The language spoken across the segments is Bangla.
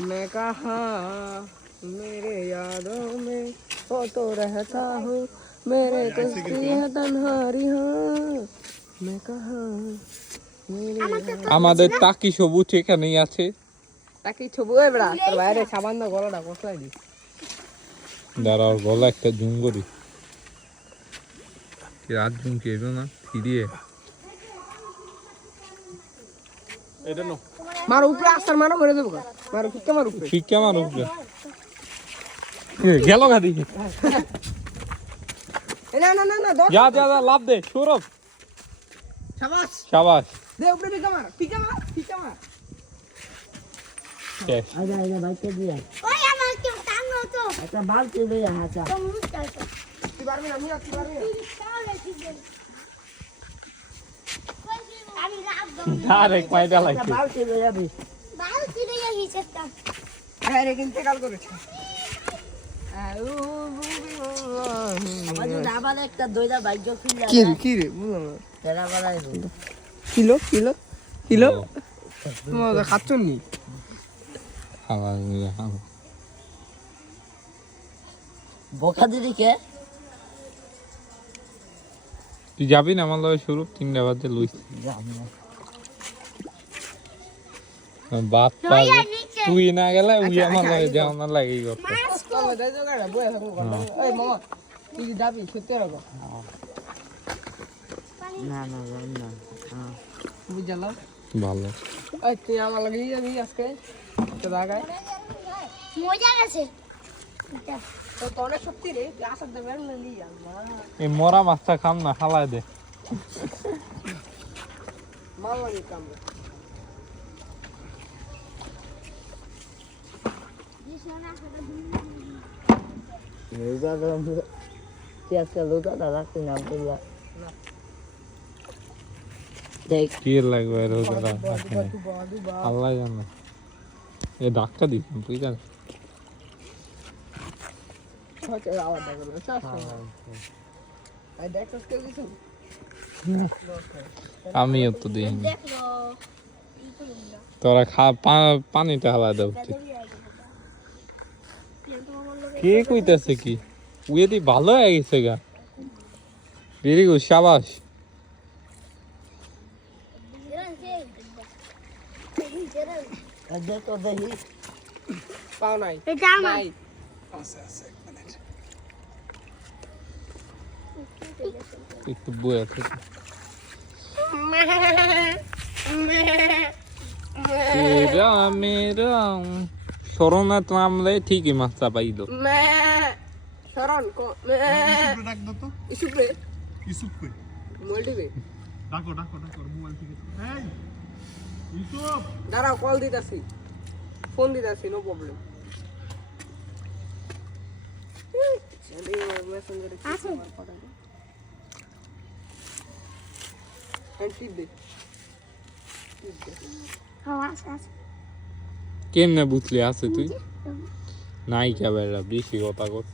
मैं कहाँ मेरे यादों में वो तो रहता हूँ मेरे कश्ती है तन्हारी हाँ मैं कहाँ আমাদের টাকি সবুজ এখানেই আছে টাকি ছবু এ বড়া তোর বাইরে সাবান না গলাটা কষলাই দি দাঁড়াও গলা একটা জুম করি কি রাত জুম কি এলো না ফিরিয়ে এটা নো মার উপরে আস্তার মারো করে দেবো মারো ফিক্কা মার উপরে ফিক্কা মার উপরে গেল গাদি না না না না দশ যা যা যা লাভ দে সৌরভ শাবাশ শাবাশ দে উপরে ফিক্কা মার শেষ আচ্ছা আচ্ছা বাইকে দিয়ে ওই আমার কি টাঙ্গো তো একটা বালতি লইয়া হাঁচা তুই পারবি না আমি তুই পারবি আমি লাভ ডাইরেক্ট মাইটা একটা লাগছে বালতি লইয়া বি বাল ছিড়ে গিয়েছে হ্যাঁ রে কিন্তু কাল করেছে আমাদের আবার একটা দইরা বাইক খুললা কি রে বুঝলাম না তেরা বালাই কিলো তোমার খাচ্ছ নি খাওয়া বোকা দিদি কে তুই যাবি না আমার লগে শুরু 3টা বাজে লইস বাত পা তুই না গেলে উই আমার লগে যাও না লাগে এই কথা চলো যাই তো গাড়ি বয়ে থাকো এই মামা তুই কি যাবি সত্যি রাখো না না না হ্যাঁ বুঝলাম ভালো এই তুই আমার লাগে যাবি আজকে তো জায়গায় মজা গেছে তো অনেক সত্যি রে তুই আসার দেবে না নিয়ে আল্লাহ এই মরা মাছটা খাম না খালায় দে মাল লাগে কাম রোজা কি আজকে রোজা রাখতে নাম তুললা দেখ কি লাগবে রোজা আল্লাহ জানে এ ডাক্তার দিস তুই জান হচ্ছে আওয়াজ দেখো চাষ এই দেখছ কেউ কিছু আমিও তো দিই দেখলো তোরা পানিটা হালা দাও কে কইতাছে কি উইদি ভালো হয়ে গেছে গা ভেরি গুড শাবাশ দে তো দেখি পাও নাই এটা আমার নাই একটু বই আছে মেরা শরণাত নামলে ঠিকই মাছটা পাইলো মে শরণ কো মে ডাক দাও তো ইসুপরে ইউসুফ কই মোল্ডি বে ডাকো মোবাইল থেকে এই ইউসুফ দাঁড়াও কল দিতাছি ফোন দিতাছি নো প্রবলেম মেসেঞ্জারে আছে হ্যান্ড দে আছে কেমনে বুঝলি আছে তুই নাই কে বেড়া বেশি কথা কর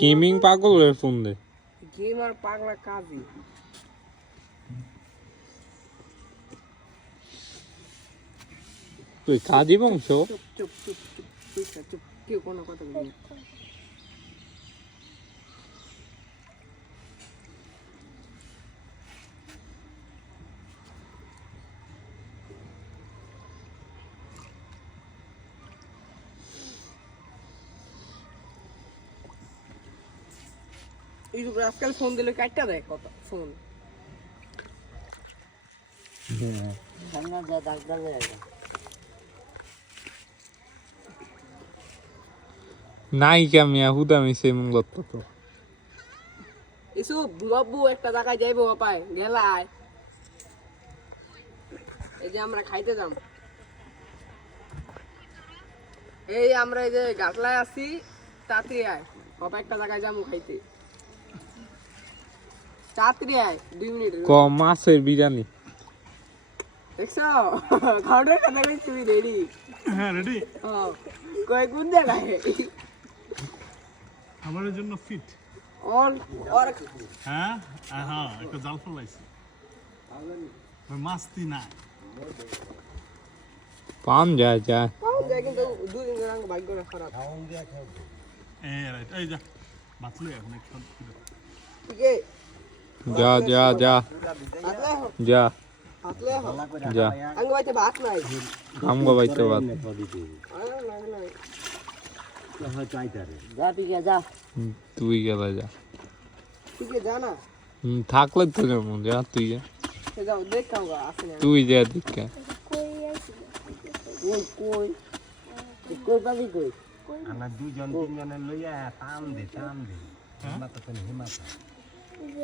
গেমিং পাগল হয়ে ফোন দে গেম আর পাগলা কাজই তুই কাজী বংশ চুপ কেউ কোনো কথা বলবি ইউটিউবে আজকাল ফোন দিলে কাটটা দেয় কত ফোন সামনে যা ডাক্তার লইয়া নাই কে মিয়া হুদা মিশে মঙ্গত তো ইসু বাবু একটা জায়গায় যাইবো পায় গেলায় এই যে আমরা খাইতে যাম এই আমরা এই যে গাছলায় আছি তাড়াতাড়ি আয় বাবা একটা জায়গায় যাবো খাইতে তাড়াতাড়ি আয় 2 মিনিট ক মাছের বিরিয়ানি দেখছো খাওয়ার কথা কইছি রেডি হ্যাঁ রেডি কয় কোন জায়গায় খাবারের জন্য ফিট। और और হ্যাঁ হ্যাঁ একটা জাল ফলাইছে ওই মাছতি না পাম যা যা पाऊँ जाए কিন্তু দুই দিন রঙ ভাগ্য খারাপ রাইট এই যা বাতলে এখন এক সব ठीक है যা যা যা हातले हो যা हातले हो যা अंग बाटे भात নাই আমগো বাইতে বাদ যা পিকে যা তুই গেলা যা ठीक है जाना থাকলে তো যেমন যা তুই যা से जाओ देख आऊंगा आपने তুই যা দেখে কই আছে কই কই কই পাবি কই আমরা দুজন তিনজনের লইয়া টান দে হিমাতা তো হিমাতা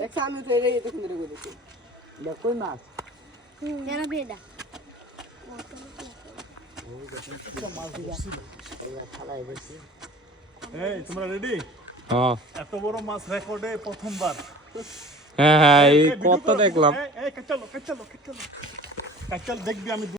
एक सामने से रही तो किधर को देखो দেখ কই মাছ তেরা বেডা খালাই দেখি এই তোমরা রেডি হ্যাঁ এত বড় মাছ রেকর্ডে প্রথমবার হ্যাঁ হ্যাঁ এই এই ভিডিও কত করো। দেখলাম এই কাচালো কাচালো কাচালো কাচাল দেখবি আমি